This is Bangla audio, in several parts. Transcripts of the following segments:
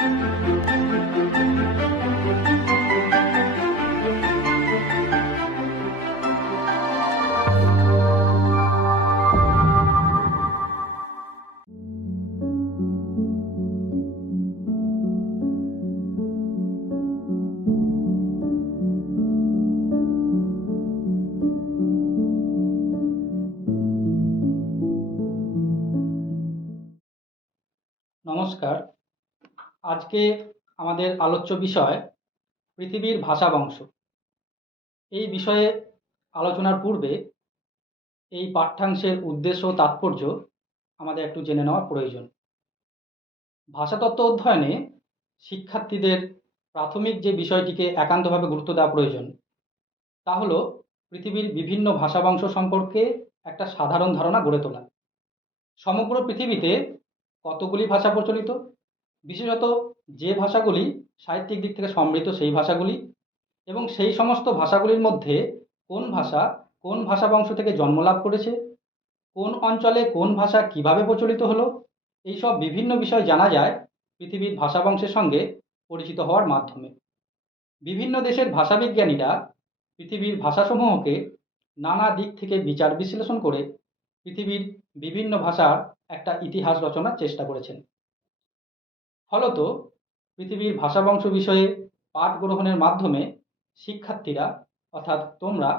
নমস্কার। আজকে আমাদের আলোচ্য বিষয় পৃথিবীর ভাষা বংশ। এই বিষয়ে আলোচনার পূর্বে এই পাঠ্যাংশের উদ্দেশ্য ও তাৎপর্য আমাদের একটু জেনে নেওয়া প্রয়োজন। ভাষাতত্ত্ব অধ্যয়নে শিক্ষার্থীদের প্রাথমিক যে বিষয়টিকে একান্তভাবে গুরুত্ব দেওয়া প্রয়োজন তা হলো পৃথিবীর বিভিন্ন ভাষা বংশ সম্পর্কে একটা সাধারণ ধারণা গড়ে তোলা। সমগ্র পৃথিবীতে কতগুলি ভাষা প্রচলিত, বিশেষত যে ভাষাগুলি সাহিত্যিক দিক থেকে সমৃদ্ধ সেই ভাষাগুলি, এবং সেই সমস্ত ভাষাগুলির মধ্যে কোন ভাষা বংশ থেকে জন্ম লাভ করেছে, কোন অঞ্চলে কোন ভাষা কিভাবে প্রচলিত হলো, এইসব বিভিন্ন বিষয় জানা যায় পৃথিবীর ভাষা বংশের সঙ্গে পরিচিত হওয়ার মাধ্যমে। বিভিন্ন দেশের ভাষাবিজ্ঞানীরা পৃথিবীর ভাষাসমূহকে নানা দিক থেকে বিচার বিশ্লেষণ করে পৃথিবীর বিভিন্ন ভাষার একটা ইতিহাস রচনার চেষ্টা করেছেন। ফলত পৃথিবীর ভাষা বংশ বিষয়ে পাঠ গ্রহণের মাধ্যমে শিক্ষার্থীরা অর্থাৎ তোমরা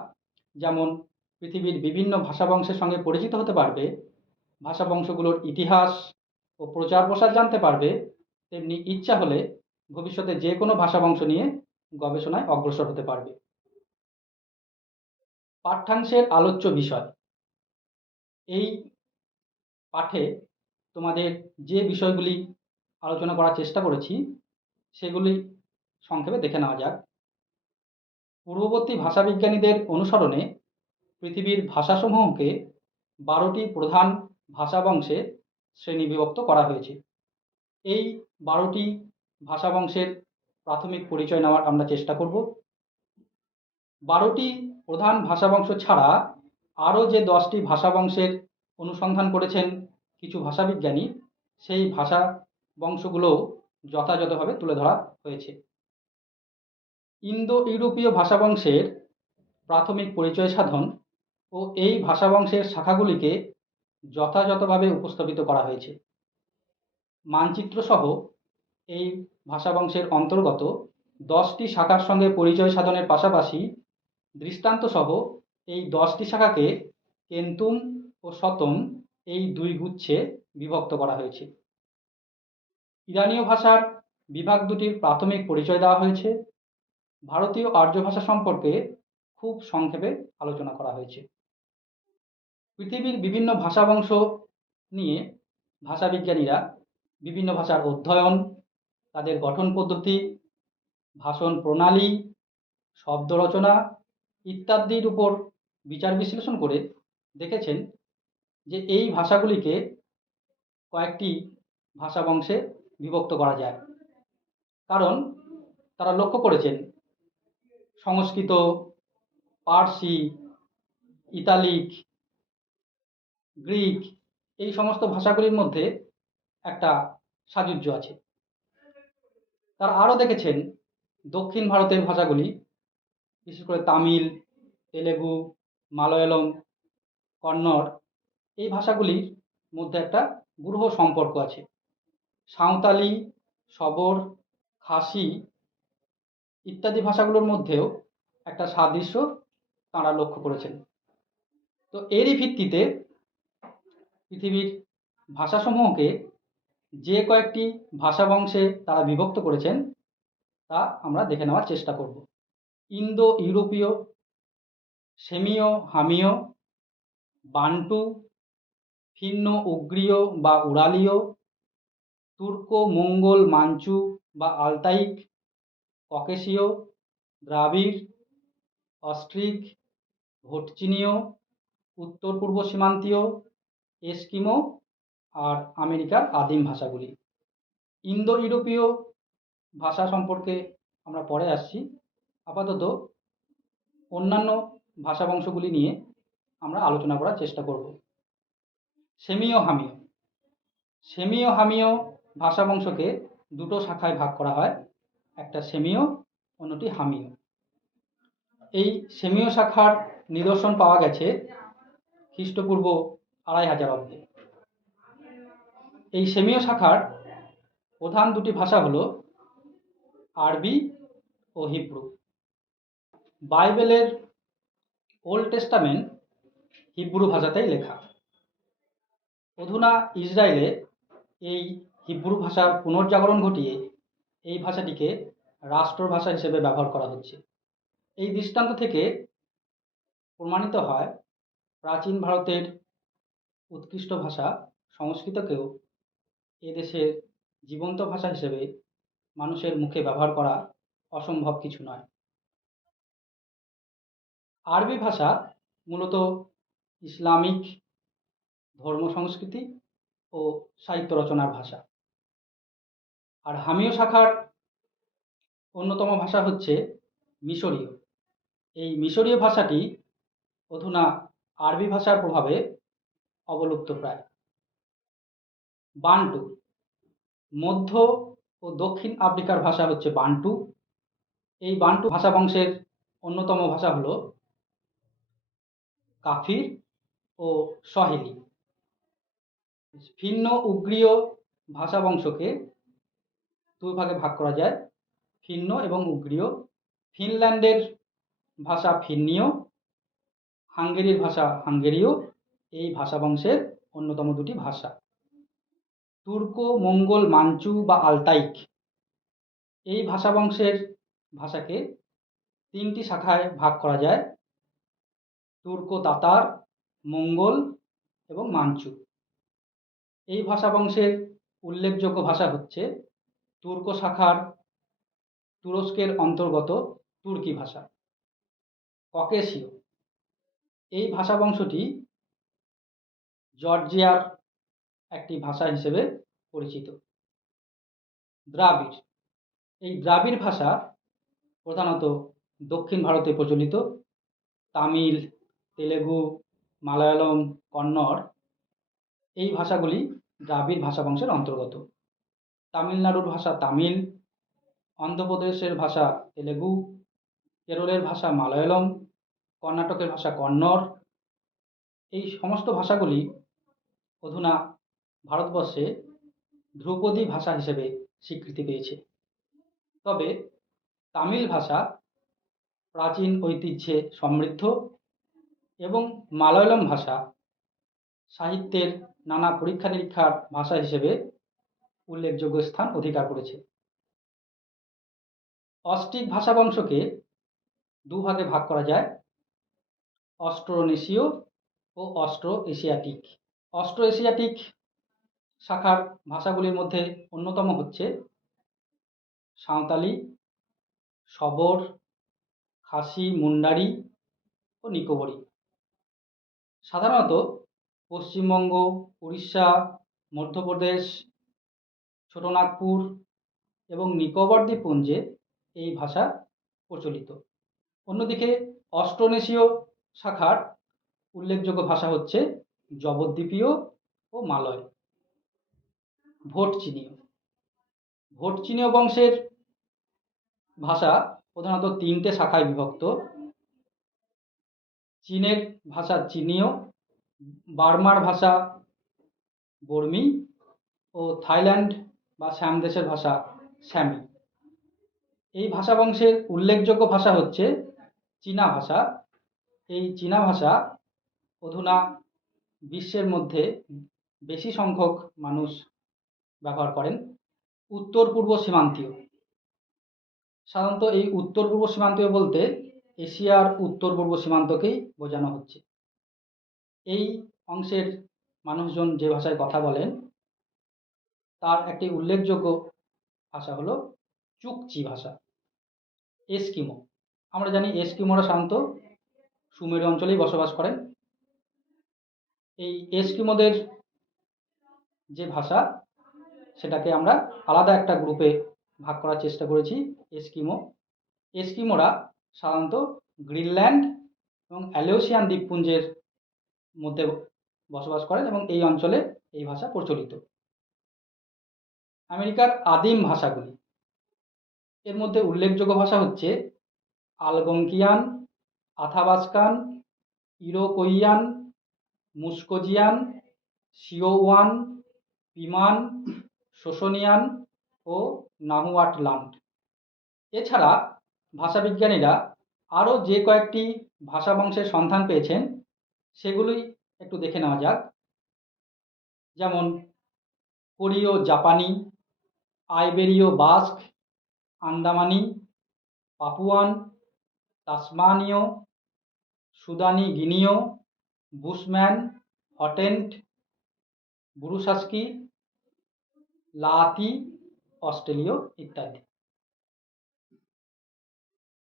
যেমন পৃথিবীর বিভিন্ন ভাষা বংশের সঙ্গে পরিচিত হতে পারবে, ভাষা বংশগুলোর ইতিহাস ও প্রচার প্রসার জানতে পারবে, তেমনি ইচ্ছা হলে ভবিষ্যতে যে কোনো ভাষা বংশ নিয়ে গবেষণায় অগ্রসর হতে পারবে। পাঠ্যাংশের আলোচ্য বিষয়। এই পাঠে তোমাদের যে বিষয়গুলি আলোচনা করার চেষ্টা করেছি সেগুলি সংক্ষেপে দেখে নেওয়া যাক। পূর্ববর্তী ভাষাবিজ্ঞানীদের অনুসরণে পৃথিবীর ভাষাসমূহকে 12টি প্রধান ভাষা বংশে শ্রেণীবিভক্ত করা হয়েছে। এই 12টি ভাষা বংশের প্রাথমিক পরিচয় নেওয়ার আমরা চেষ্টা করব। 12টি প্রধান ভাষা বংশ ছাড়া আরও যে 10টি ভাষা বংশের অনুসন্ধান করেছেন কিছু ভাষাবিজ্ঞানী, সেই ভাষা বংশগুলোও যথাযথভাবে তুলে ধরা হয়েছে। ইন্দো ইউরোপীয় ভাষা বংশের প্রাথমিক পরিচয় সাধন ও এই ভাষা বংশের শাখাগুলিকে যথাযথভাবে উপস্থাপিত করা হয়েছে। মানচিত্র সহ এই ভাষা বংশের অন্তর্গত 10টি শাখার সঙ্গে পরিচয় সাধনের পাশাপাশি দৃষ্টান্ত সহ এই 10টি শাখাকে কেন্তুম ও শতম এই দুই গুচ্ছে বিভক্ত করা হয়েছে। ইরানীয় ভাষার বিভাগ দুটির প্রাথমিক পরিচয় দেওয়া হয়েছে। ভারতীয় আর্য ভাষা সম্পর্কে খুব সংক্ষেপে আলোচনা করা হয়েছে। পৃথিবীর বিভিন্ন ভাষা বংশ নিয়ে ভাষাবিজ্ঞানীরা বিভিন্ন ভাষার অধ্যয়ন, তাদের গঠন পদ্ধতি, ভাষণ প্রণালী, শব্দ রচনা ইত্যাদির উপর বিচার বিশ্লেষণ করে দেখেছেন যে এই ভাষাগুলিকে কয়েকটি ভাষা বংশে বিভক্ত করা যায়। কারণ তারা লক্ষ্য করেছেন সংস্কৃত, পার্সি, ইতালিক, গ্রিক এই সমস্ত ভাষাগুলির মধ্যে একটা সাযুজ্য আছে। তারা আরও দেখেছেন দক্ষিণ ভারতের ভাষাগুলি, বিশেষ করে তামিল, তেলেগু, মালয়ালম, কন্নড় এই ভাষাগুলির মধ্যে একটা গ্রহ সম্পর্ক আছে। সাঁওতালি, শবর, খাসি ইত্যাদি ভাষাগুলোর মধ্যেও একটা সাদৃশ্য তাঁরা লক্ষ্য করেছেন। তো এরই ভিত্তিতে পৃথিবীর ভাষাসমূহকে যে কয়েকটি ভাষা বংশে তারা বিভক্ত করেছেন তা আমরা দেখে নেওয়ার চেষ্টা করব। ইন্দো ইউরোপীয়, সেমীয় হামীয়, বান্টু, ফিন্ন উগ্রীয় বা উরালীয়, তুর্কো মঙ্গোল মাঞ্চু বা আলতাইক, ককেশীয়, দ্রাবিড়, অস্ট্রিক, ভোটচিনীয়, উত্তর পূর্ব সীমান্তীয়, এস্কিমো আর আমেরিকার আদিম ভাষাগুলি। ইন্দো ইউরোপীয় ভাষা সম্পর্কে আমরা পরে আসছি। আপাতত অন্যান্য ভাষা বংশগুলি নিয়ে আমরা আলোচনা করার চেষ্টা করব। সেমীয় হামীয় ভাষা বংশকে দুটো শাখায় ভাগ করা হয়, একটা সেমীয়, অন্যটি হামীয়। এই সেমীয় শাখার নিদর্শন পাওয়া গেছে খ্রিস্টপূর্ব 2500 অব্দে। এই সেমীয় শাখার প্রধান দুটি ভাষা হলো আরবি ও হিব্রু। বাইবেলের ওল্ড টেস্টামেন্ট হিব্রু ভাষাতেই লেখা। অধুনা ইসরায়েলে এই হিব্রু ভাষার পুনর্জাগরণ ঘটিয়ে এই ভাষাটিকে রাষ্ট্রভাষা হিসেবে ব্যবহার করা হচ্ছে। এই দৃষ্টান্ত থেকে প্রমাণিত হয় প্রাচীন ভারতের উৎকৃষ্ট ভাষা সংস্কৃতকেও এদেশের জীবন্ত ভাষা হিসেবে মানুষের মুখে ব্যবহার করা অসম্ভব কিছু নয়। আরবি ভাষা মূলত ইসলামিক ধর্ম সংস্কৃতি ও সাহিত্য রচনার ভাষা। আর হামীয় শাখার অন্যতম ভাষা হচ্ছে মিশরীয়। এই মিশরীয় ভাষাটি অধুনা আরবি ভাষার প্রভাবে অবলুপ্ত প্রায়। বান্টু, মধ্য ও দক্ষিণ আফ্রিকার ভাষা হচ্ছে বান্টু। এই বান্টু ভাষা বংশের অন্যতম ভাষা হলো কাফির ও সহেলি। ফিন্ন উগ্রীয় ভাষা বংশকে দুই ভাগে ভাগ করা যায়, ফিন্ন এবং উগ্রীয়। ফিনল্যান্ডের ভাষা ফিন্নীয়, হাঙ্গেরির ভাষা হাঙ্গেরীয়। এই ভাষা বংশের অন্যতম দুটি ভাষা। তুর্কো মঙ্গোল মাঞ্চু বা আলতাইক, এই ভাষা বংশের ভাষাকে তিনটি শাখায় ভাগ করা যায়, তুর্কো তাতার, মঙ্গোল এবং মাঞ্চু। এই ভাষা বংশের উল্লেখযোগ্য ভাষা হচ্ছে তুর্কো শাখার তুরস্কের অন্তর্গত তুর্কি ভাষা। ককেশীয়, এই ভাষা বংশটি জর্জিয়ার একটি ভাষা হিসেবে পরিচিত। দ্রাবিড়, এই দ্রাবিড় ভাষা প্রধানত দক্ষিণ ভারতে প্রচলিত। তামিল, তেলেগু, মালায়ালম, কন্নড়, এই ভাষাগুলি দ্রাবিড় ভাষা বংশের অন্তর্গত। তামিলনাড়ুর ভাষা তামিল, অন্ধ্রপ্রদেশের ভাষা তেলেগু, কেরলের ভাষা মালায়ালম, কর্ণাটকের ভাষা কন্নড়। এই সমস্ত ভাষাগুলি অধুনা ভারতবর্ষে ধ্রুপদী ভাষা হিসেবে স্বীকৃতি পেয়েছে। তবে তামিল ভাষা প্রাচীন ঐতিহ্যে সমৃদ্ধ এবং মালয়ালম ভাষা সাহিত্যের নানা পরীক্ষা নিরীক্ষার ভাষা হিসেবে উল্লেখযোগ্য স্থান অধিকার করেছে। অস্ট্রিক ভাষা বংশকে দুভাগে ভাগ করা যায়, অস্ট্রোনেশীয় ও অস্ট্রো এশিয়াটিক। অস্ট্রো এশিয়াটিক শাখার ভাষাগুলির মধ্যে অন্যতম হচ্ছে সাঁওতালি, শবর, খাসি, মুন্ডারি ও নিকোবরি। সাধারণত পশ্চিমবঙ্গ, উড়িষ্যা, মধ্যপ্রদেশ, ছোটনাগপুর এবং নিকোবর দ্বীপপুঞ্জে এই ভাষা প্রচলিত। অন্যদিকে অস্ট্রোনেশীয় শাখার উল্লেখযোগ্য ভাষা হচ্ছে জবদ্বীপীয় ও মালয়। ভোটচীনীয়, ভোটচীনীয় বংশের ভাষা প্রধানত তিনটে শাখায় বিভক্ত। চীনের ভাষা চীনীয়, বার্মার ভাষা বর্মী ও থাইল্যান্ড বা শ্যাম দেশের ভাষা স্যামি। এই ভাষা বংশের উল্লেখযোগ্য ভাষা হচ্ছে চীনা ভাষা। এই চীনা ভাষা অধুনা বিশ্বের মধ্যে বেশি সংখ্যক মানুষ ব্যবহার করেন। উত্তর পূর্ব সীমান্তীয়, সাধারণত এই উত্তর পূর্ব সীমান্তীয় বলতে এশিয়ার উত্তর পূর্ব সীমান্তকেই বোঝানো হচ্ছে। এই অংশের মানুষজন যে ভাষায় কথা বলেন তার একটি উল্লেখযোগ্য ভাষা হলো চুকচি ভাষা। এস্কিমো, আমরা জানি এস্কিমোরা সাধারণত সুমেরু অঞ্চলেই বসবাস করেন। এই এস্কিমোদের যে ভাষা সেটাকে আমরা আলাদা একটা গ্রুপে ভাগ করার চেষ্টা করেছি, এস্কিমো। এস্কিমোরা সাধারণত গ্রিনল্যান্ড এবং অ্যালেউসিয়ান দ্বীপপুঞ্জের মধ্যে বসবাস করেন এবং এই অঞ্চলে এই ভাষা প্রচলিত। আমেরিকার আদিম ভাষাগুলি, এর মধ্যে উল্লেখযোগ্য ভাষা হচ্ছে আলগঙ্কিয়ান, আথাবাস্কান, ইরোকোইয়ান, মুসকোজিয়ান, শিওওয়ান, পিমান, শোশোনিয়ান ও নাহুয়াটলান্ড। এছাড়া ভাষাবিজ্ঞানীরা আরও যে কয়েকটি ভাষা বংশের সন্ধান পেয়েছেন সেগুলি একটু দেখে নেওয়া যাক। যেমন কোরীয় জাপানি, আইবেরীয় বাস্ক, আন্দামানি, পাপুয়ান, তাসমানীয়, সুদানি গিনীয়, বুশম্যান, হটেন্ট, বুরুশাস্কি, লাতি, অস্ট্রেলীয় ইত্যাদি।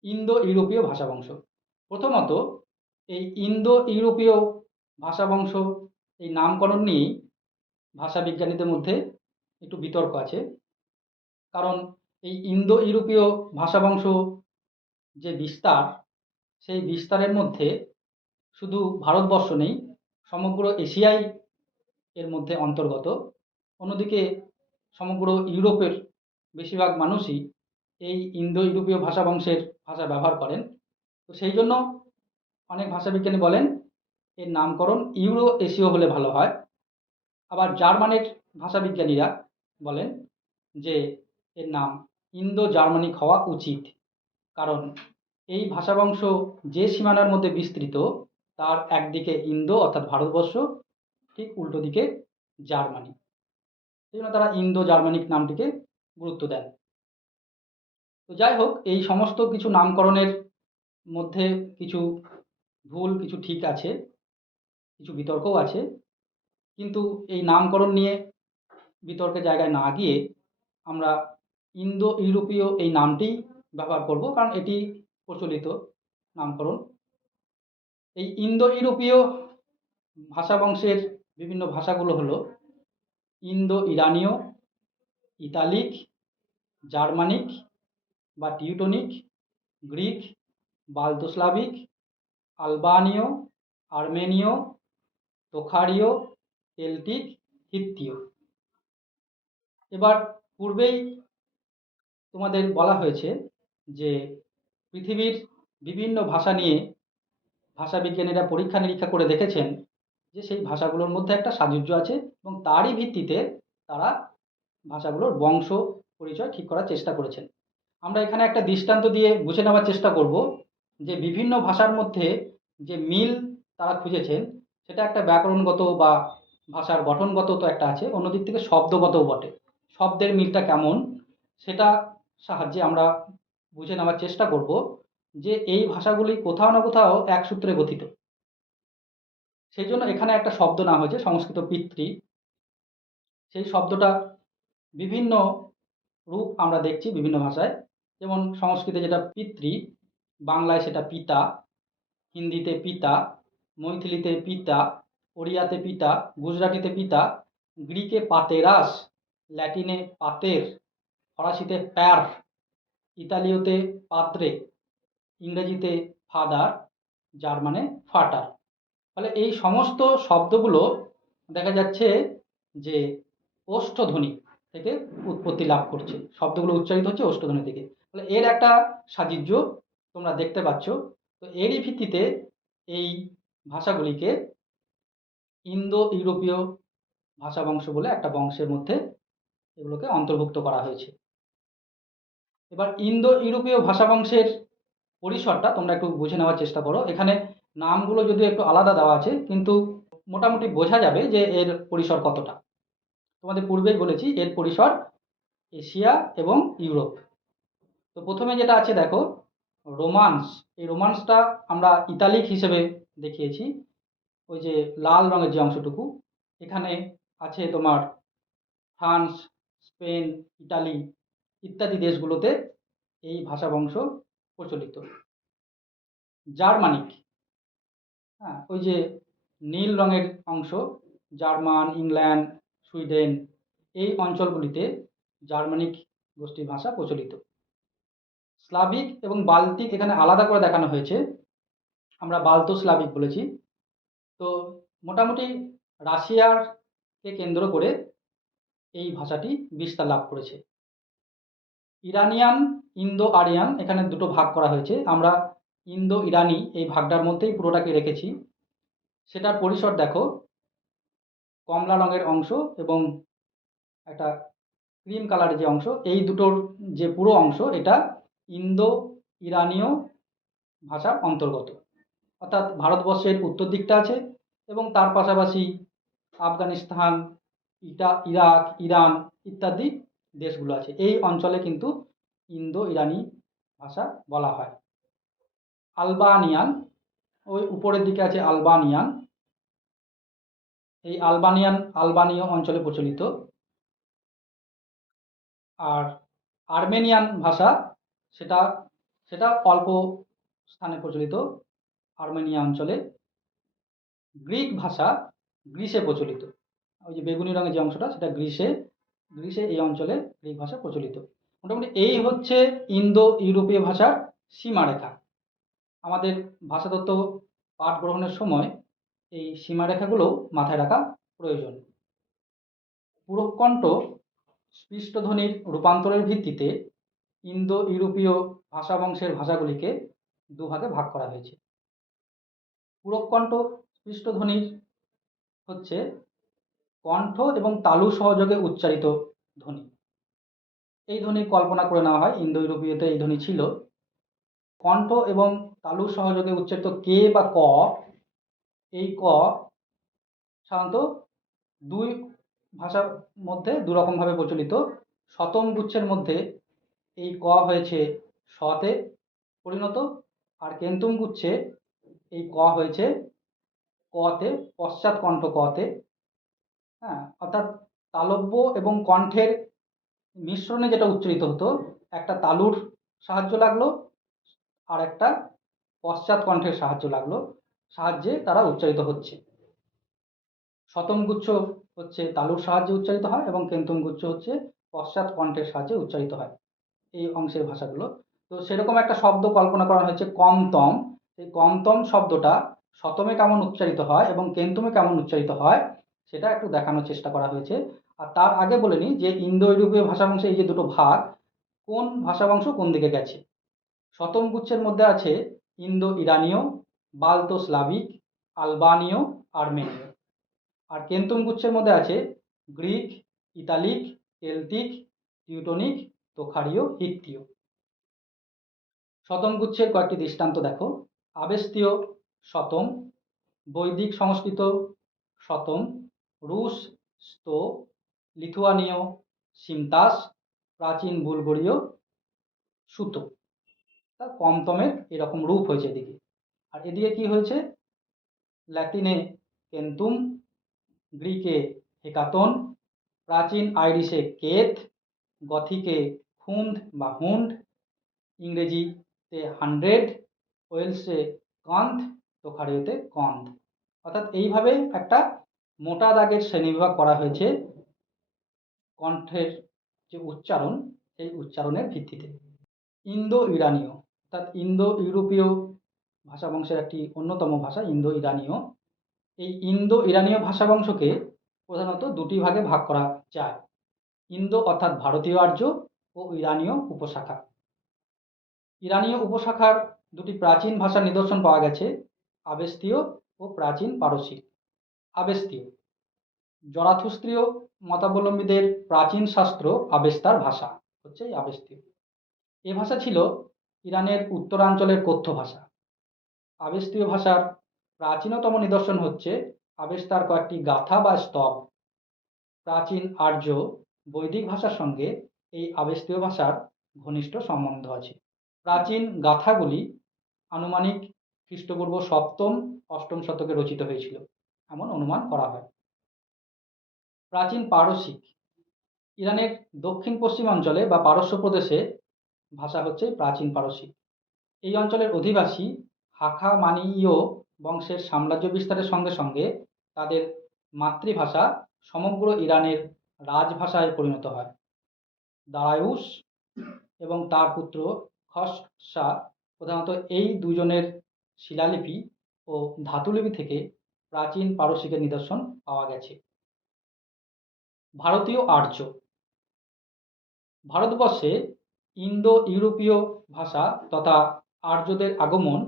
ইন্দো ইউরোপীয় ভাষাবংশ। প্রথমত এই ইন্দো ইউরোপীয় ভাষাবংশ এই নামকরণ নিয়েই ভাষাবিজ্ঞানীদের মধ্যে একটু বিতর্ক আছে। কারণ এই ইন্দো ইউরোপীয় ভাষাবংশ যে বিস্তার, সেই বিস্তারের মধ্যে শুধু ভারতবর্ষ নেই, সমগ্র এশিয়াই এর মধ্যে অন্তর্গত। অন্যদিকে সমগ্র ইউরোপের বেশিরভাগ মানুষই এই ইন্দো ইউরোপীয় ভাষাবংশের ভাষা ব্যবহার করেন। তো সেই জন্য অনেক ভাষাবিজ্ঞানী বলেন এর নামকরণ ইউরো এশীয় হলে ভালো হয়। আবার জার্মানের ভাষাবিজ্ঞানীরা বলেন যে এর নাম ইন্দো জার্মানিক হওয়া উচিত, কারণ এই ভাষাবংশ যে সীমানার মধ্যে বিস্তৃত তার একদিকে ইন্দো অর্থাৎ ভারতবর্ষ, ঠিক উল্টো দিকে জার্মানি। সেই জন্য তারা ইন্দো জার্মানিক নামটিকে গুরুত্ব দেন। তো যাই হোক, এই সমস্ত কিছু নামকরণের মধ্যে কিছু ভুল, কিছু ঠিক আছে, কিছু বিতর্কও আছে। কিন্তু এই নামকরণ নিয়ে বিতর্কের জায়গায় না গিয়ে আমরা ইন্দো ইউরোপীয় এই নামটি ব্যবহার করব, কারণ এটি প্রচলিত নামকরণ। এই ইন্দো ইউরোপীয় ভাষা বংশের বিভিন্ন ভাষাগুলো হলো ইন্দো ইরানীয়, ইতালিক, জার্মানিক বা টিউটনিক, গ্রিক, বাল্টোস্লাভিক, আলবানীয়, আর্মেনীয়, তোখারীয়, কেল্টিক, হিত্তীয়। এবার পূর্বেই তোমাদের বলা হয়েছে যে পৃথিবীর বিভিন্ন ভাষা নিয়ে ভাষাবিজ্ঞানীরা পরীক্ষা নিরীক্ষা করে দেখেছেন যে সেই ভাষাগুলোর মধ্যে একটা সাযুজ্য আছে এবং তারই ভিত্তিতে তারা ভাষাগুলোর বংশ পরিচয় ঠিক করার চেষ্টা করেছেন। আমরা এখানে একটা দৃষ্টান্ত দিয়ে বুঝে নেওয়ার চেষ্টা করব যে বিভিন্ন ভাষার মধ্যে যে মিল তারা খুঁজেছেন সেটা একটা ব্যাকরণগত বা ভাষার গঠনগত তো একটা আছে, অন্যদিক থেকে শব্দগতও বটে। শব্দের মিলটা কেমন সেটা সাহায্যে আমরা বুঝে নেওয়ার চেষ্টা করব যে এই ভাষাগুলি কোথাও না কোথাও এক সূত্রে গঠিত। সেই জন্য এখানে একটা শব্দ নেওয়া হয়েছে সংস্কৃত পিতৃ। সেই শব্দটা বিভিন্ন রূপ আমরা দেখছি বিভিন্ন ভাষায়। যেমন সংস্কৃতে যেটা পিতৃ, বাংলায় সেটা পিতা, হিন্দিতে পিতা, মৈথিলিতে পিতা, ওড়িয়াতে পিতা, গুজরাটিতে পিতা, গ্রিকে পাতেরাস, ল্যাটিনে পাতের, ফরাসিতে প্যার, ইতালীয়তে পাত্রে, ইংরেজিতে ফাদার, জার্মানে ফাটার। ফলে এই সমস্ত শব্দগুলো দেখা যাচ্ছে যে ওষ্ঠধ্বনি থেকে উৎপত্তি লাভ করছে, শব্দগুলো উচ্চারিত হচ্ছে ওষ্ঠধ্বনি থেকে। ফলে এর একটা সাযুজ্য তোমরা দেখতে পাচ্ছ। তো এরই ভিত্তিতে এই ভাষাগুলিকে ইন্দো ইউরোপীয় ভাষা বংশ বলে একটা বংশের মধ্যে এগুলোকে অন্তর্ভুক্ত করা হয়েছে। এবার ইন্দো ইউরোপীয় ভাষা বংশের পরিসরটা তোমরা একটু বুঝে নেওয়ার চেষ্টা করো। এখানে নামগুলো যদিও একটু আলাদা দেওয়া আছে, কিন্তু মোটামুটি বোঝা যাবে যে এর পরিসর কতটা। তোমাদের পূর্বেই বলেছি এর পরিসর এশিয়া এবং ইউরোপ। তো প্রথমে যেটা আছে দেখো, রোমান্স। এই রোমান্সটা আমরা ইতালিক হিসেবে দেখিয়েছি, ওই যে লাল রঙের যে অংশটুকু, এখানে আছে তোমার ফ্রান্স, স্পেন, ইটালি ইত্যাদি দেশগুলোতে এই ভাষা বংশ প্রচলিত। জার্মানিক, হ্যাঁ, ওই যে নীল রঙের অংশ, জার্মান, ইংল্যান্ড, সুইডেন এই অঞ্চলগুলিতে জার্মানিক গোষ্ঠীর ভাষা প্রচলিত। স্লাভিক এবং বাল্টিক এখানে আলাদা করে দেখানো হয়েছে, আমরা বাল্তো স্লাভিক বলেছি। তো মোটামুটি রাশিয়ারকে কেন্দ্র করে এই ভাষাটি বিস্তার লাভ করেছে। ইরানিয়ান, ইন্দো আরিয়ান, এখানে দুটো ভাগ করা হয়েছে। আমরা ইন্দো ইরানি এই ভাগটার মধ্যেই পুরোটাকে রেখেছি। সেটার পরিসর দেখো, কমলা রঙের অংশ এবং একটা ক্রিম কালারের যে অংশ, এই দুটোর যে পুরো অংশ এটা ইন্দো ইরানীয় ভাষার অন্তর্গত। অর্থাৎ ভারতবর্ষের উত্তর দিকটা আছে এবং তার পাশাপাশি আফগানিস্তান, ইরাক, ইরান ইত্যাদি দেশগুলো আছে। এই অঞ্চলে কিন্তু ইন্দো ইরানি ভাষা বলা হয়। আলবানিয়ান, ওই উপরের দিকে আছে আলবানিয়ান, এই আলবানীয় অঞ্চলে প্রচলিত। আর আর্মেনিয়ান ভাষা, সেটা সেটা অল্প স্থানে প্রচলিত আর্মেনিয়া অঞ্চলে। গ্রিক ভাষা গ্রিসে প্রচলিত, ওই যে বেগুনি রঙের যে অংশটা সেটা গ্রিসে এই অঞ্চলে গ্রিক ভাষা প্রচলিত। মোটামুটি এই হচ্ছে ইন্দো ইউরোপীয় ভাষার সীমারেখা। আমাদের ভাষাতত্ত্ব পাঠ গ্রহণের সময় এই সীমারেখাগুলো মাথায় রাখা প্রয়োজন। পুরোকণ্ঠ স্পৃষ্টধ্বনির রূপান্তরের ভিত্তিতে ইন্দো ইউরোপীয় ভাষা বংশের ভাষাগুলিকে দুভাগে ভাগ করা হয়েছে। পুরোকণ্ঠ স্পৃষ্টধ্বনির হচ্ছে কণ্ঠ এবং তালু সহযোগে উচ্চারিত ধ্বনি। এই ধ্বনি কল্পনা করে নেওয়া হয়, ইন্দো ইউরোপীয়তে এই ধ্বনি ছিল। কণ্ঠ এবং তালু সহযোগে উচ্চারিত কে বা ক, এই ক সাধারণত দুই ভাষার মধ্যে দুরকমভাবে প্রচলিত। শতম গুচ্ছের মধ্যে এই ক হয়েছে শতে পরিণত, আর কেন্তুম গুচ্ছে এই ক হয়েছে কতে, পশ্চাৎ কণ্ঠ কতে। হ্যাঁ, অর্থাৎ তালব্য এবং কণ্ঠের মিশ্রণে যেটা উচ্চারিত হতো, একটা তালুর সাহায্য লাগলো আর একটা পশ্চাৎ কণ্ঠের সাহায্যে তারা উচ্চারিত হচ্ছে। শতম গুচ্ছ হচ্ছে তালুর সাহায্যে উচ্চারিত হয় এবং কেন্তুম গুচ্ছ হচ্ছে পশ্চাৎ কণ্ঠের সাহায্যে উচ্চারিত হয় এই অংশের ভাষাগুলো। তো সেরকম একটা শব্দ কল্পনা করা হয়েছে কমতম। এই কমতম শব্দটা শতমে কেমন উচ্চারিত হয় এবং কেন্তুমে কেমন উচ্চারিত হয় সেটা একটু দেখানোর চেষ্টা করা হয়েছে। আর তার আগে বলে নিই যে ইন্দো ইউরোপীয় ভাষাবংশে এই যে দুটো ভাগ, কোন ভাষাবংশ কোন দিকে গেছে। শতম গুচ্ছের মধ্যে আছে ইন্দো ইরানীয়, বাল্তো স্লাভিক, আলবানীয়, আর্মেনীয়। আর কেন্তুম গুচ্ছের মধ্যে আছে গ্রিক, ইতালিক, কেল্টিক, টিউটনিক, তোখারীয়, হিত্তীয়। শতম গুচ্ছের কয়েকটি দৃষ্টান্ত দেখো, আবেস্তীয় শতম, বৈদিক সংস্কৃত শতম, রুশ स्तो, লিথুয়ানীয় সিমতাস, প্রাচীন বুলগরীয় সুতো। তার কমতমের এরকম রূপ হয়েছে এদিকে। আর এদিকে কি হয়েছে, ল্যাতিনে কেন্তুম, গ্রিকে হেকাতন, প্রাচীন আইরিশে কেথ, গথিকে খুন্দ বা হুন্ড, ইংরেজিতে 100, ওয়েলসে কন্থ, তোখারীয়তে কন্দ। অর্থাৎ এইভাবে একটা মোটা দাগের শ্রেণীবিভাগ করা হয়েছে কণ্ঠের যে উচ্চারণ, এই উচ্চারণের ভিত্তিতে। ইন্দো ইরানীয় অর্থাৎ ইন্দো ইউরোপীয় ভাষা বংশের একটি অন্যতম ভাষা ইন্দো ইরানীয়। এই ইন্দো ইরানীয় ভাষা বংশকে প্রধানত দুটি ভাগে ভাগ করা যায়, ইন্দো অর্থাৎ ভারতীয় আর্য ও ইরানীয় উপশাখা। ইরানীয় উপশাখার দুটি প্রাচীন ভাষার নিদর্শন পাওয়া গেছে, আবেস্তীয় ও প্রাচীন পারসিক। আবেস্তীয় জরাথুস্ত্রীয় মতাবলম্বীদের প্রাচীন শাস্ত্র আবেস্তার ভাষা হচ্ছে এই আবেস্তীয়। এ ভাষা ছিল ইরানের উত্তরাঞ্চলের কথ্য ভাষা। আবেস্তীয় ভাষার প্রাচীনতম নিদর্শন হচ্ছে আবেস্তার কয়েকটি গাথা বা স্তব। প্রাচীন আর্য বৈদিক ভাষার সঙ্গে এই আবেস্তীয় ভাষার ঘনিষ্ঠ সম্বন্ধ আছে। প্রাচীন গাথাগুলি আনুমানিক খ্রিস্টপূর্ব সপ্তম অষ্টম শতকে রচিত হয়েছিল এমন অনুমান করা হয়। প্রাচীন পারসিক ইরানের দক্ষিণ পশ্চিম অঞ্চলে বা পারস্য প্রদেশে ভাষা হচ্ছে প্রাচীন পারসিক। এই অঞ্চলের অধিবাসী হাখামানীয় বংশের সাম্রাজ্য বিস্তারের সঙ্গে সঙ্গে তাদের মাতৃভাষা সমগ্র ইরানের রাজভাষায় পরিণত হয়। দারায়ুস এবং তার পুত্র খসসা প্রধানত এই দুজনের শিলালিপি ও ধাতুলিপি থেকে প্রাচীন পারসিকের নিদর্শন পাওয়া গেছে। ভারতীয় আর্য। ভারতবর্ষে ইন্দো ইউরোপীয় ভাষা তথা আর্যদের আগমন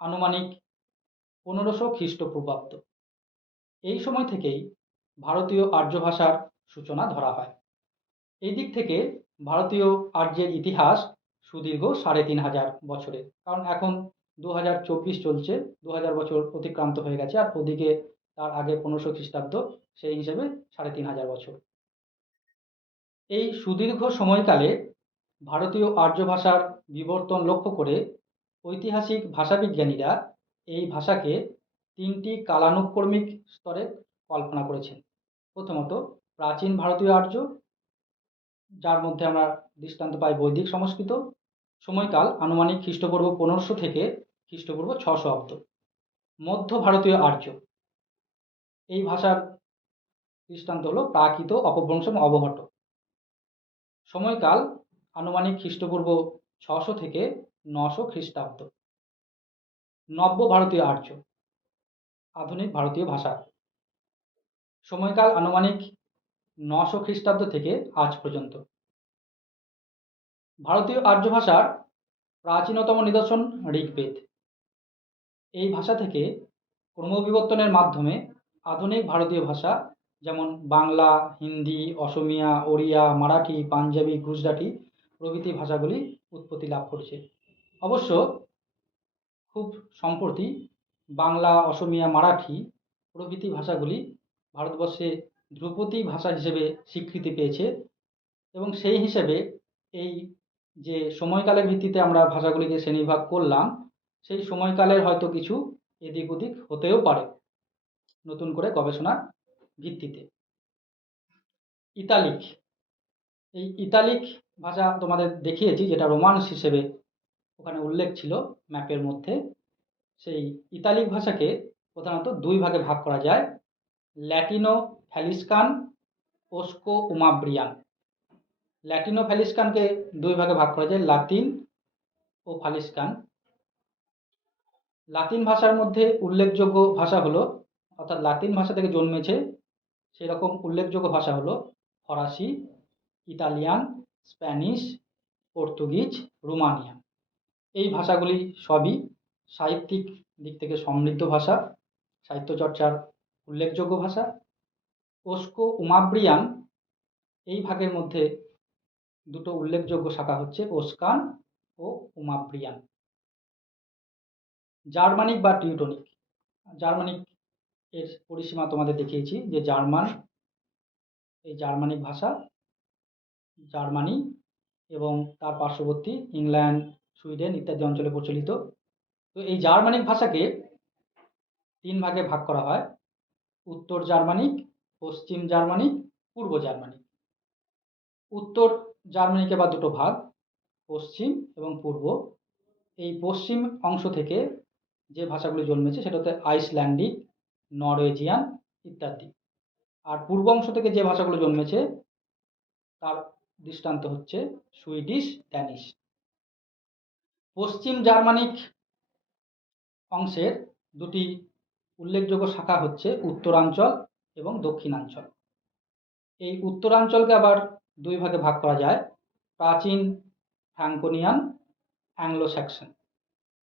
আনুমানিক 1500 খ্রিস্টপূর্বাব্দ। এই সময় থেকেই ভারতীয় আর্য ভাষার সূচনা ধরা হয়। এই দিক থেকে ভারতীয় আর্যের ইতিহাস সুদীর্ঘ 3500 বছরের, কারণ এখন 2024 চলছে, 2000 বছর অতিক্রান্ত হয়ে গেছে, আর ওদিকে তার আগে 1500 খ্রিস্টাব্দ, সেই হিসেবে 3500 বছর। এই সুদীর্ঘ সময়কালে ভারতীয় আর্য ভাষার বিবর্তন লক্ষ্য করে ঐতিহাসিক ভাষাবিজ্ঞানীরা এই ভাষাকে 3টি কালানুক্রমিক স্তরে কল্পনা করেছেন। প্রথমত প্রাচীন ভারতীয় আর্য, যার মধ্যে আমরা দৃষ্টান্ত পাই বৈদিক সংস্কৃত, সময়কাল আনুমানিক খ্রিস্টপূর্ব 1500 থেকে খ্রিস্টপূর্ব 600 অব্দ। মধ্য ভারতীয় আর্য, এই ভাষার দৃষ্টান্ত হলো প্রাকৃত, অপভ্রংশ এবং অবহট, সময়কাল আনুমানিক খ্রিস্টপূর্ব 600 থেকে 900 খ্রিস্টাব্দ। নব্য ভারতীয় আর্য, আধুনিক ভারতীয় ভাষা, সময়কাল আনুমানিক 900 খ্রিস্টাব্দ থেকে আজ পর্যন্ত। ভারতীয় আর্য ভাষার প্রাচীনতম নিদর্শন ঋগ্বেদ। এই ভাষা থেকে ক্রমবিবর্তনের মাধ্যমে আধুনিক ভারতীয় ভাষা যেমন বাংলা, হিন্দি, অসমিয়া, ওড়িয়া, মারাঠি, পাঞ্জাবি, গুজরাটি প্রভৃতি ভাষাগুলি উৎপত্তি লাভ করেছে। অবশ্য খুব সম্প্রতি বাংলা, অসমিয়া, মারাঠি প্রভৃতি ভাষাগুলি ভারতবর্ষে ধ্রুপদী ভাষা হিসেবে স্বীকৃতি পেয়েছে, এবং সেই হিসেবে এই যে সময়কালের ভিত্তিতে আমরা ভাষাগুলিকে শ্রেণীবিভাগ করলাম, সেই সময়কালের হয়তো কিছু এদিক ওদিক হতেও পারে নতুন করে গবেষণার ভিত্তিতে। ইতালিক, এই ইতালিক ভাষা তোমাদের দেখিয়েছি, যেটা রোমান্স হিসেবে ওখানে উল্লেখ ছিল ম্যাপের মধ্যে। সেই ইতালিক ভাষাকে প্রধানত দুই ভাগে ভাগ করা যায়, ল্যাটিনো ফ্যালিস্কান, ওস্কো উমাব্রিয়ান। ল্যাটিনো ফ্যালিস্কানকে দুই ভাগে ভাগ করা যায়, লাতিন ও ফালিস্কান। লাতিন ভাষার মধ্যে উল্লেখযোগ্য ভাষা হলো, অর্থাৎ লাতিন ভাষা থেকে জন্মেছে সেরকম উল্লেখযোগ্য ভাষা হলো ফরাসি, ইতালিয়ান, স্প্যানিশ, পর্তুগিজ, রোমানিয়ান। এই ভাষাগুলি সবই সাহিত্যিক দিক থেকে সমৃদ্ধ ভাষা, সাহিত্য চর্চার উল্লেখযোগ্য ভাষা। ওস্কো উমাব্রিয়ান, এই ভাগের মধ্যে দুটো উল্লেখযোগ্য শাখা হচ্ছে ওস্কান ও উমাব্রিয়ান। জার্মানিক বা টিউটনিক, জার্মানিক এর পরিসীমা তোমাদের দেখিয়েছি যে জার্মান, এই জার্মানিক ভাষা জার্মানি এবং তার পার্শ্ববর্তী ইংল্যান্ড, সুইডেন ইত্যাদি অঞ্চলে প্রচলিত। তো এই জার্মানিক ভাষাকে তিন ভাগে ভাগ করা হয়, উত্তর জার্মানিক, পশ্চিম জার্মানিক, পূর্ব জার্মানিক। উত্তর জার্মানিকে বা দুটো ভাগ, পশ্চিম এবং পূর্ব। এই পশ্চিম অংশ থেকে যে ভাষাগুলি জন্মেছে সেটা হচ্ছে আইসল্যান্ডিক, নরওয়েজিয়ান ইত্যাদি। আর পূর্ব অংশ থেকে যে ভাষাগুলো জন্মেছে তার দৃষ্টান্ত হচ্ছে সুইডিশ, ড্যানিশ। পশ্চিম জার্মানিক অংশের দুটি উল্লেখযোগ্য শাখা হচ্ছে উত্তরাঞ্চল এবং দক্ষিণাঞ্চল। এই উত্তরাঞ্চলকে আবার দুই ভাগে ভাগ করা যায়, প্রাচীন ফ্র্যাঙ্কোনিয়ান, অ্যাংলো স্যাক্সন।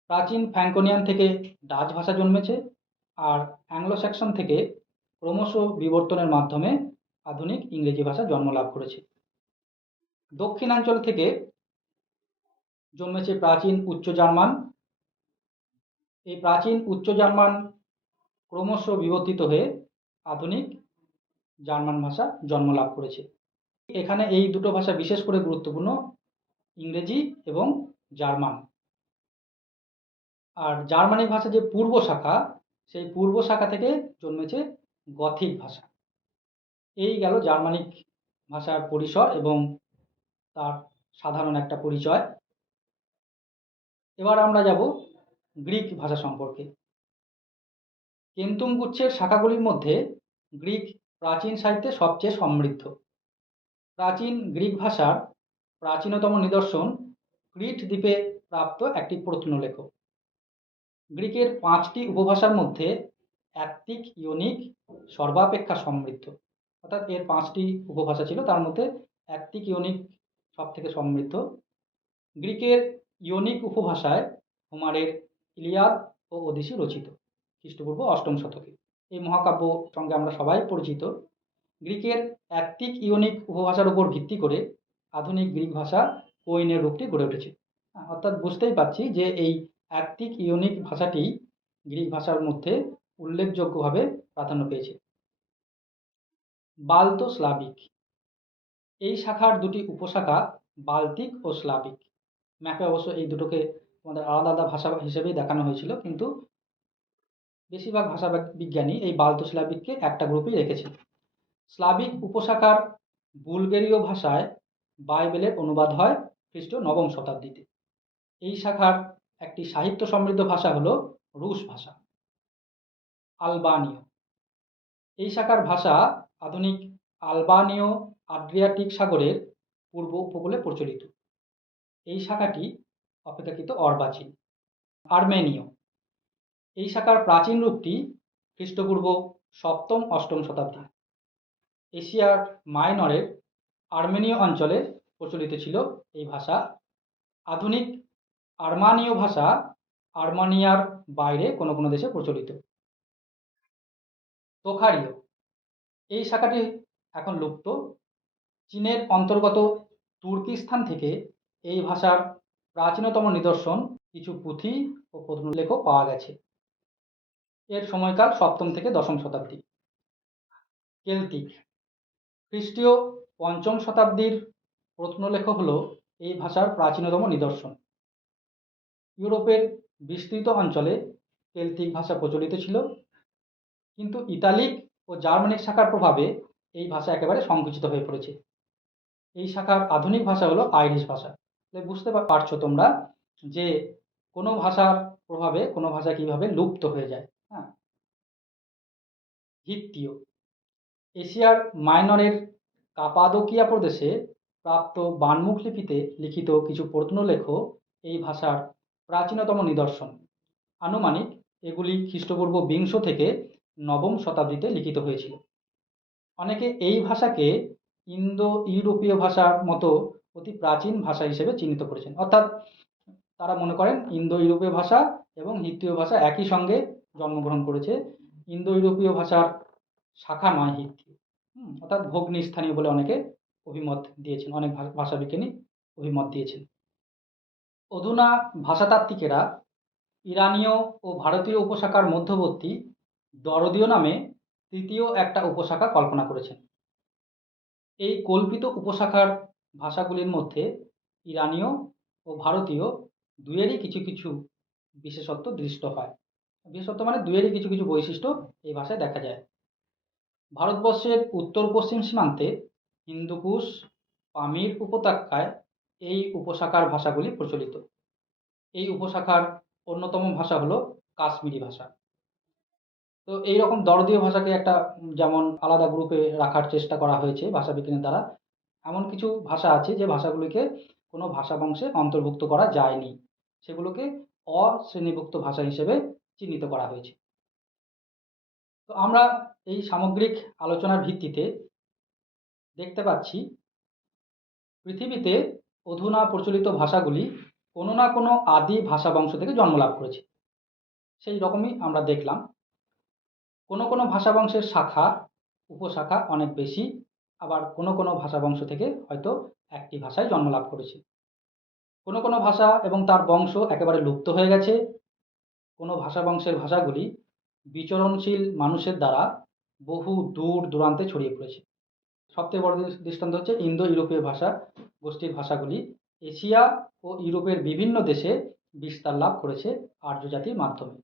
প্রাচীন ফ্র্যাঙ্কোনিয়ান থেকে ডাচ ভাষা জন্মেছে, আর অ্যাংলো স্যাক্সন থেকে ক্রমশ বিবর্তনের মাধ্যমে আধুনিক ইংরেজি ভাষা জন্ম লাভ করেছে। দক্ষিণাঞ্চল থেকে জন্মেছে প্রাচীন উচ্চ জার্মান। এই প্রাচীন উচ্চ জার্মান ক্রমশ বিবর্তিত হয়ে আধুনিক জার্মান ভাষা জন্ম লাভ করেছে। এখানে এই দুটো ভাষা বিশেষ করে গুরুত্বপূর্ণ, ইংরেজি এবং জার্মান। আর জার্মানিক ভাষা যে পূর্ব শাখা, সেই পূর্ব শাখা থেকে জন্মেছে গথিক ভাষা। এই গেল জার্মানিক ভাষার পরিসর এবং তার সাধারণ একটা পরিচয়। এবার আমরা যাব গ্রিক ভাষা সম্পর্কে। কেন্তুম গুচ্ছের শাখাগুলির মধ্যে গ্রিক প্রাচীন সাহিত্যে সবচেয়ে সমৃদ্ধ। প্রাচীন গ্রিক ভাষার প্রাচীনতম নিদর্শন ক্রিট দ্বীপে প্রাপ্ত একটি প্রত্নলেখ। গ্রিকের 5টি উপভাষার মধ্যে অ্যাত্তিক, ইয়োনিক সর্বাপেক্ষা সমৃদ্ধ। অর্থাৎ এর 5টি উপভাষা ছিল, তার মধ্যে অ্যাক্টিক ইওনিক সবথেকে সমৃদ্ধ। গ্রিকের ইওনিক উপভাষায় হোমারের ইলিয়াদ ও ওডিসি রচিত খ্রিস্টপূর্ব 8ম শতকে। এই মহাকাব্য সঙ্গে আমরা সবাই পরিচিত। গ্রিকের অ্যাক্টিক ইওনিক উপভাষার উপর ভিত্তি করে আধুনিক গ্রিক ভাষা কোইনের রূপটি গড়ে উঠেছে। অর্থাৎ বুঝতেই পারছি যে এই অ্যাক্টিক ইওনিক ভাষাটি গ্রিক ভাষার মধ্যে উল্লেখযোগ্যভাবে প্রাধান্য পেয়েছে। বাল্তো স্লাভিক, এই শাখার দুটি উপশাখা বাল্টিক ও স্লাভিক। ম্যাপে অবশ্য এই দুটোকে আমাদের আলাদা আলাদা ভাষা হিসেবেই দেখানো হয়েছিল, কিন্তু বেশিরভাগ ভাষা বিজ্ঞানী এই বাল্তো স্লাভিককে একটা গ্রুপেই রেখেছে। স্লাভিক উপশাখার বুলগেরীয় ভাষায় বাইবেলের অনুবাদ হয় খ্রিস্টীয় 9ম শতাব্দীতে। এই শাখার একটি সাহিত্য সমৃদ্ধ ভাষা হলো রুশ ভাষা। আলবানীয়, এই শাখার ভাষা আধুনিক আলবানীয় আড্রিয়াটিক সাগরের পূর্ব উপকূলে প্রচলিত। এই শাখাটি অপেক্ষাকৃত অর্বাচীন। আর্মেনীয়, এই শাখার প্রাচীন রূপটি খ্রিস্টপূর্ব 7ম-8ম শতাব্দী। এশিয়ার মাইনরের আর্মেনীয় অঞ্চলে প্রচলিত ছিল এই ভাষা। আধুনিক আর্মানীয় ভাষা আর্মানিয়ার বাইরে কোনো কোনো দেশে প্রচলিত। তোখারীয়, এই শাখাটি এখন লুপ্ত। চীনের অন্তর্গত তুর্কিস্তান থেকে এই ভাষার প্রাচীনতম নিদর্শন কিছু পুঁথি ও প্রত্নলেখ পাওয়া গেছে। এর সময়কাল 7ম থেকে 10ম শতাব্দী। কেল্টিক, খ্রিস্টীয় 5ম শতাব্দীর প্রত্নলেখ হল এই ভাষার প্রাচীনতম নিদর্শন। ইউরোপের বিস্তৃত অঞ্চলে কেল্টিক ভাষা প্রচলিত ছিল, কিন্তু ইতালিক ও জার্মানিক শাখার প্রভাবে এই ভাষা একেবারে সংকুচিত হয়ে পড়েছে। এই শাখার আধুনিক ভাষা হলো আইরিশ ভাষা। বুঝতে পারছো তোমরা যে কোনো ভাষার প্রভাবে কোনো ভাষা কিভাবে লুপ্ত হয়ে যায়। হ্যাঁ। হিত্তীয়, এশিয়ার মাইনরের কাপাদোকিয়া প্রদেশে প্রাপ্ত বানমুখ লিপিতে লিখিত কিছু প্রত্নলেখ এই ভাষার প্রাচীনতম নিদর্শন। আনুমানিক এগুলি খ্রিস্টপূর্ব 20 থেকে 9ম শতাব্দীতে লিখিত হয়েছিল। অনেকে এই ভাষাকে ইন্দো ইউরোপীয় ভাষার মতো অতি প্রাচীন ভাষা হিসেবে চিহ্নিত করেছেন। অর্থাৎ তারা মনে করেন ইন্দো ইউরোপীয় ভাষা এবং হিত্তীয় ভাষা একই সঙ্গে জন্মগ্রহণ করেছে। ইন্দো ইউরোপীয় ভাষার শাখা নয় হিত্তীয়। অর্থাৎ ভগ্নিস্থানীয় বলে অনেকে অভিমত দিয়েছেন, অনেক ভাষাবিজ্ঞানী অভিমত দিয়েছেন। অধুনা ভাষাতাত্ত্বিকেরা ইরানীয় ও ভারতীয় উপশাখার মধ্যবর্তী দরদীয় নামে তৃতীয় একটা উপশাখা কল্পনা করেছেন। এই কল্পিত উপশাখার ভাষাগুলির মধ্যে ইরানীয় ও ভারতীয় দুয়েরই কিছু কিছু বিশেষত্ব দৃষ্ট হয়। বিশেষত্ব মানে দুয়েরই কিছু কিছু বৈশিষ্ট্য এই ভাষায় দেখা যায়। ভারতবর্ষের উত্তর পশ্চিম সীমান্তে হিন্দুকুশ, পামির উপত্যকায় এই উপশাখার ভাষাগুলি প্রচলিত। এই উপশাখার অন্যতম ভাষা হলো কাশ্মীরি ভাষা। তো এইরকম দরদীয় ভাষাকে একটা যেমন আলাদা গ্রুপে রাখার চেষ্টা করা হয়েছে ভাষাবিজ্ঞানীর দ্বারা, এমন কিছু ভাষা আছে যে ভাষাগুলিকে কোনো ভাষা বংশে অন্তর্ভুক্ত করা যায়নি, সেগুলোকে অশ্রেণীভুক্ত ভাষা হিসেবে চিহ্নিত করা হয়েছে। তো আমরা এই সামগ্রিক আলোচনার ভিত্তিতে দেখতে পাচ্ছি পৃথিবীতে অধুনা প্রচলিত ভাষাগুলি কোনো না কোনো আদি ভাষা বংশ থেকে জন্ম লাভ করেছে। সেই রকমই আমরা দেখলাম। কোনো কোনো ভাষা বংশের শাখা উপশাখা অনেক বেশি, আবার কোনো কোনো ভাষা বংশ থেকে হয়তো একটি ভাষায় জন্ম লাভ করেছে। কোনো কোনো ভাষা এবং তার বংশ একেবারে লুপ্ত হয়ে গেছে। কোনো ভাষা বংশের ভাষাগুলি বিচরণশীল মানুষের দ্বারা বহু দূর দূরান্তে ছড়িয়ে পড়েছে। সবথেকে বড় দৃষ্টান্ত হচ্ছে ইন্দো ইউরোপীয় ভাষা গোষ্ঠীর ভাষাগুলি এশিয়া ও ইউরোপের বিভিন্ন দেশে বিস্তার লাভ করেছে আর্য জাতির মাধ্যমে।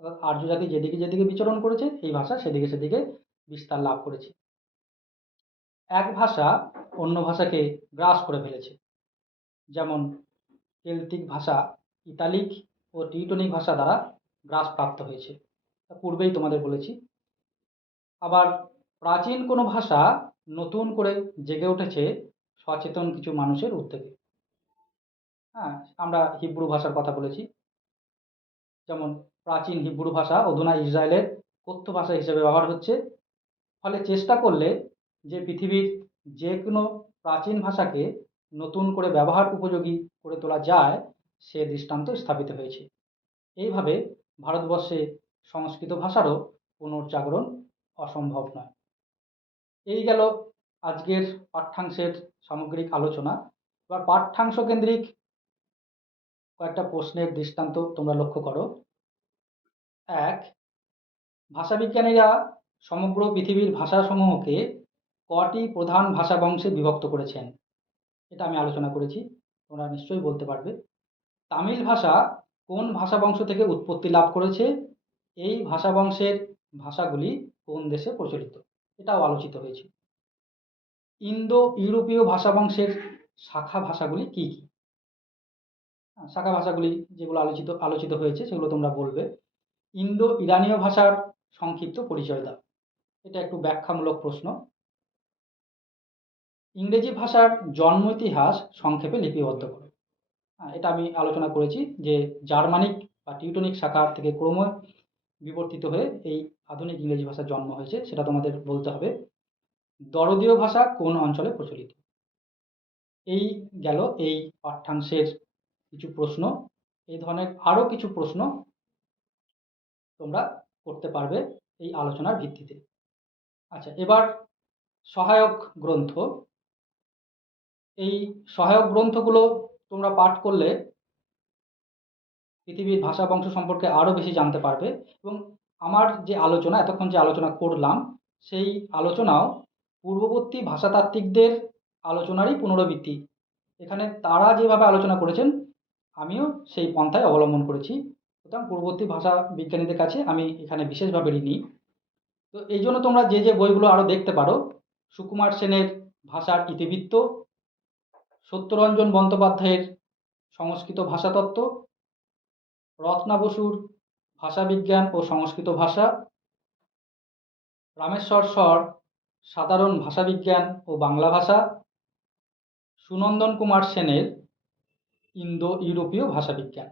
অর্থাৎ আর্য জাতি যেদিকে যেদিকে বিচরণ করেছে এই ভাষা সেদিকে সেদিকে বিস্তার লাভ করেছে। এক ভাষা অন্য ভাষাকে গ্রাস করে ফেলেছে। যেমন কেল্টিক ভাষা ইতালিক ও টিউটনিক ভাষা দ্বারা গ্রাস প্রাপ্ত হয়েছে, পূর্বেই তোমাদের বলেছি। আবার প্রাচীন কোনো ভাষা নতুন করে জেগে উঠেছে সচেতন কিছু মানুষের উদ্যোগে। হ্যাঁ, আমরা হিব্রু ভাষার কথা বলেছি। যেমন প্রাচীন হিব্রু ভাষা অধুনা ইসরায়েলের কথ্য ভাষা হিসেবে ব্যবহার হচ্ছে। ফলে চেষ্টা করলে যে পৃথিবীর যে কোনো প্রাচীন ভাষাকে নতুন করে ব্যবহার উপযোগী করে তোলা যায় সে দৃষ্টান্ত স্থাপিত হয়েছে। এইভাবে ভারতবর্ষে সংস্কৃত ভাষারও পুনর্জাগরণ অসম্ভব নয়। এই গেল আজকের পাঠ্যাংশের সামগ্রিক আলোচনা। এবার পাঠ্যাংশ কেন্দ্রিক কয়েকটা প্রশ্নের দৃষ্টান্ত তোমরা লক্ষ্য করো। ১. ভাষাবিজ্ঞানীরা সমগ্র পৃথিবীর ভাষাসমূহকে কটি প্রধান ভাষা বংশে বিভক্ত করেছেন? এটা আমি আলোচনা করেছি, তোমরা নিশ্চয়ই বলতে পারবে। তামিল ভাষা কোন ভাষা বংশ থেকে উৎপত্তি লাভ করেছে? এই ভাষা বংশের ভাষাগুলি কোন দেশে প্রচলিত? এটাও আলোচিত হয়েছে। ইন্দো ইউরোপীয় ভাষা বংশের শাখা ভাষাগুলি কি কি? শাখা ভাষাগুলি যেগুলো আলোচিত হয়েছে সেগুলো তোমরা বলবে। ইন্দো ইরানীয় ভাষার সংক্ষিপ্ত পরিচয় দাও। এটা একটু ব্যাখ্যামূলক প্রশ্ন। ইংরেজি ভাষার জন্ম ইতিহাস সংক্ষেপে লিপিবদ্ধ করো। এটা আমি আলোচনা করেছি যে জার্মানিক বা টিউটনিক শাখা থেকে ক্রমে বিবর্তিত হয়ে এই আধুনিক ইংরেজি ভাষার জন্ম হয়েছে, সেটা তোমাদের বলতে হবে। দরদীয় ভাষা কোন অঞ্চলে প্রচলিত? এই গেল এই পাঠ্যাংশের কিছু প্রশ্ন। এই ধরনের আরও কিছু প্রশ্ন তোমরা করতে পারবে এই আলোচনার ভিত্তিতে। আচ্ছা, এবার সহায়ক গ্রন্থ। এই সহায়ক গ্রন্থগুলো তোমরা পাঠ করলে পৃথিবীর ভাষা বংশ সম্পর্কে আরও বেশি জানতে পারবে। এবং আমার যে আলোচনা, এতক্ষণ যে আলোচনা করলাম, সেই আলোচনাও পূর্ববর্তী ভাষাতাত্ত্বিকদের আলোচনারই পুনরাবৃত্তি। এখানে তারা যেভাবে আলোচনা করেছেন আমিও সেই পন্থায় অবলম্বন করেছি। সুতরাং পূর্ববর্তী ভাষা বিজ্ঞানীদের কাছে আমি এখানে বিশেষভাবে ঋণী। তো এই জন্য তোমরা যে যে বইগুলো আরও দেখতে পারো: সুকুমার সেনের ভাষার ইতিবৃত্ত, সত্যরঞ্জন বন্দ্যোপাধ্যায়ের সংস্কৃত ভাষাতত্ত্ব, রত্না বসুর ভাষাবিজ্ঞান ও সংস্কৃত ভাষা, রামেশ্বর শর সাধারণ ভাষাবিজ্ঞান ও বাংলা ভাষা, সুনন্দন কুমার সেনের ইন্দো ইউরোপীয় ভাষাবিজ্ঞান,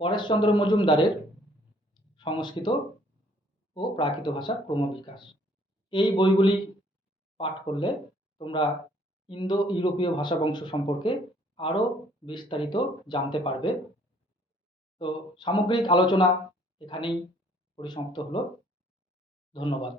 পরেশচন্দ্র মজুমদারের সংস্কৃত ও প্রাকৃত ভাষা ক্রমবিকাশ। এই বইগুলি পাঠ করলে তোমরা ইন্দো ইউরোপীয় ভাষা বংশ সম্পর্কে আরও বিস্তারিত জানতে পারবে। তো সামগ্রিক আলোচনা এখানেই পরিসমাপ্ত হলো। ধন্যবাদ।